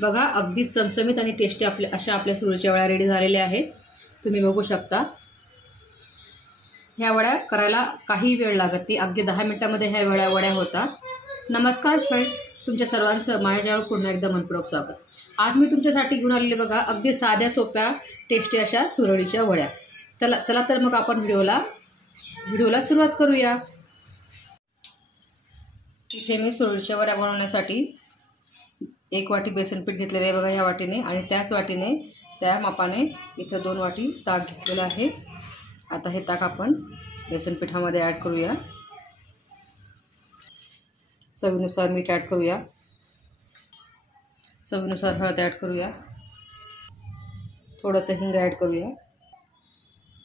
बघा अगदी चमचमीत आणि टेस्टी आपल्या सुरळीच्या वड्या रेडी झालेल्या आहेत। तुम्ही बघू शकता। ह्या वड्या करायला काही वेळ लागत नाही, अगदी 10 मिनिटांमध्ये ह्या वड्या होतात। नमस्कार फ्रेंड्स, तुमच्या सर्वांचं माझ्या चॅनलवर पुन्हा एकदा मनपूर्वक स्वागत। आज मी तुमच्यासाठी घेऊन आलेले बघा अगदी साध्या सोप्या टेस्टी अशा सुरळीच्या वड्या। चला तर मग आपण व्हिडिओला सुरुवात करूया। इथे मी सुरळीच्या वड्या बनवण्यासाठी 1 वाटी बेसन पीठ घेतलेले आहे बघा ह्या वाटीने, आणि त्याच वाटीने त्या मापाने इथे 2 वाटी ताक घेतलेलं आहे। आता हे ताक आपण बेसन पिठामध्ये ॲड करूया। चवीनुसार मीठ ॲड करूया, चवीनुसार हळद ॲड करूया, थोडंसं हिंग ॲड करूया।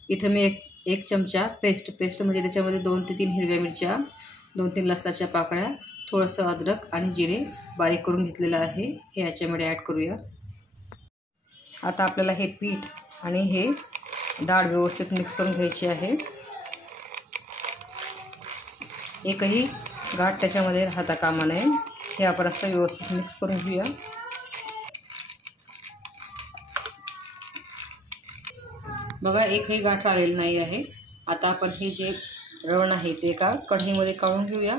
इथे मी एक चमचा पेस्ट म्हणजे त्याच्यामध्ये 2 ते 3 हिरव्या मिरच्या, 2-3 लसणाच्या पाकळ्या, थोडंसं अद्रक आणि जिरे बारीक करून घेतलेलं आहे, हे याच्यामध्ये ॲड करूया। आता आपल्याला हे पीठ आणि हे डाळ व्यवस्थित मिक्स करून घ्यायची आहे। एकही गाठ त्याच्यामध्ये राहता कामा नये, हे आपण असं व्यवस्थित मिक्स करून घेऊया। बघा एकही गाठ राहिलेली नाही आहे। आता आपण हे जे रवण आहे ते एका कढईमध्ये काढून घेऊया।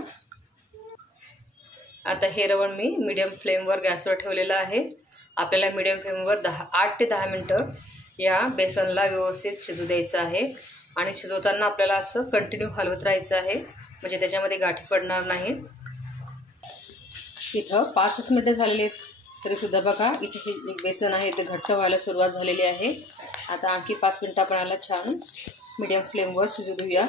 आता हे रवण मी मीडियम फ्लेमवर गॅसवर ठेवलेलं आहे। आपल्याला मीडियम फ्लेमवर 8 ते 10 मिनिटं या बेसनला व्यवस्थित शिजू द्यायचं आहे, आणि शिजवताना आपल्याला असं कंटिन्यू हलवत राहायचं आहे, म्हणजे त्याच्यामध्ये गाठी पडणार नाहीत। इथं 5 मिनिटं झालेली आहेत तरीसुद्धा बघा इथे हे बेसन आहे ते घट्ट व्हायला सुरुवात झालेली आहे। आता आणखी 5 मिनिटं आपण याला छान मीडियम फ्लेमवर शिजू देऊया।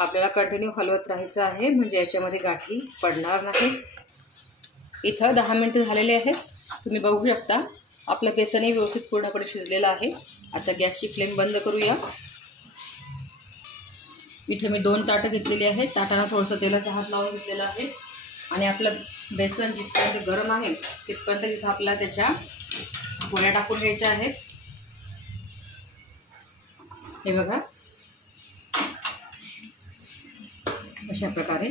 आपल्याला कंटिन्यू हलवत राहायचं आहे, म्हणजे याच्यामध्ये गाठी पडणार नाहीत। इथं 10 मिनिटं झालेले आहेत, तुम्ही बघू शकता आपलं बेसनही व्यवस्थित पूर्णपणे शिजलेलं आहे। आता गॅसची फ्लेम बंद करूया। इथे मी 2 ताटं घेतलेली आहेत, ताटाला थोडंसं तेलाचा हात लावून घेतलेला आहे, आणि आपलं बेसन जिथपर्यंत गरम आहे तिथपर्यंत इथं आपल्याला त्याच्या वड्या टाकून घ्यायच्या आहेत। हे बघा अशा प्रकारे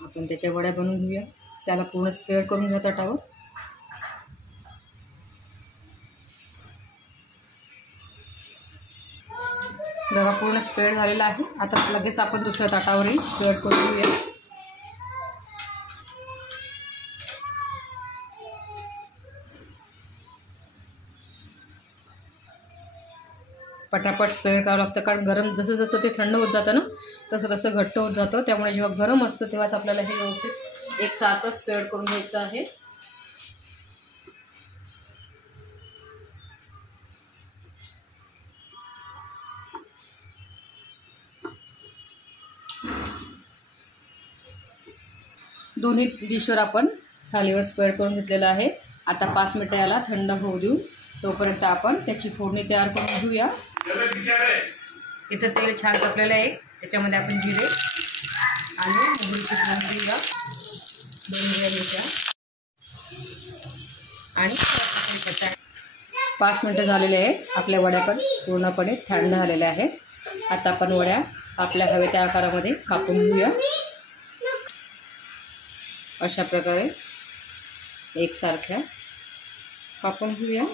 आपण त्याच्या वड्या बनवून घेऊया। त्याला पूर्ण स्प्रेड करून घ्या ताटावर। बघा पूर्ण स्प्रेड झालेला आहे। आता लगेच आपण दुसऱ्या ताटावरही स्प्रेड करून घेऊया। पटापट स्प्रेड करावं लागतं, कारण गरम जसं जसं ते थंड होत जातं ना तसं तसं घट्ट होत जातं। त्यामुळे जेव्हा गरम असतं तेव्हाच आपल्याला हे व्यवस्थित एकसारखं स्प्रेड करून घ्यायचं आहे। दोन्ही डिशवर आपण थालीवर स्प्रेड करून घेतलेलं आहे। आता 5 मिनिटं याला थंड होऊ देऊ, तोपर्यंत आपण त्याची फोडणी तयार करून घेऊया। इथं तेल छान तापलेलं आहे, त्याच्यामध्ये आपण जिरे आणि मोहरीची फोडणी देऊया, 2 हिरव्या मिरच्या आणि 5 मिनिटं झालेले आहेत। आपल्या वड्या पण पूर्णपणे थंड झालेल्या आहेत। आता आपण वड्या आपल्या हवे त्या आकारामध्ये कापून घेऊया। अशा प्रकारे एकसारख्या कापून घेऊया।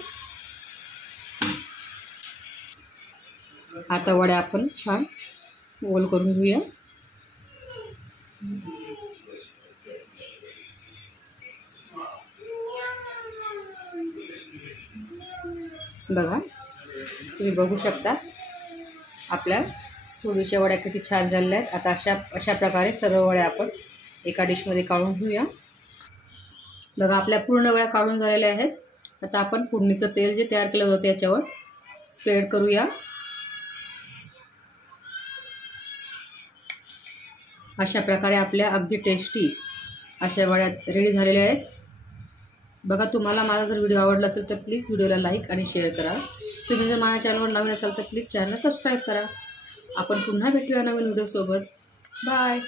आता वड्या आपण छान गोल करून घेऊया। बघा तुम्ही बघू शकता आपल्या सुरळीच्या वड्या किती छान झालेल्या आहेत। आता अशा प्रकारे सर्व वड्या आपण एका डिशमध्ये काढून घेऊया। बघा आपल्या पूर्ण वड्या काढून झालेल्या आहेत। आता आपण फोडणीचं तेल जे तयार केलं होतं याच्यावर स्प्रेड करूया। अशा प्रकारे आपल्या अगदी टेस्टी अशा वड्या रेडी झालेल्या आहेत। बघा तुम्हाला माझा जर व्हिडिओ आवडला असेल तर प्लीज व्हिडिओला लाईक आणि शेअर करा। तुम्ही जर माझ्या चॅनलवर नवीन असाल तर प्लीज चॅनल सबस्क्राईब करा। आपण पुन्हा भेटूया नवीन व्हिडिओसोबत। बाय।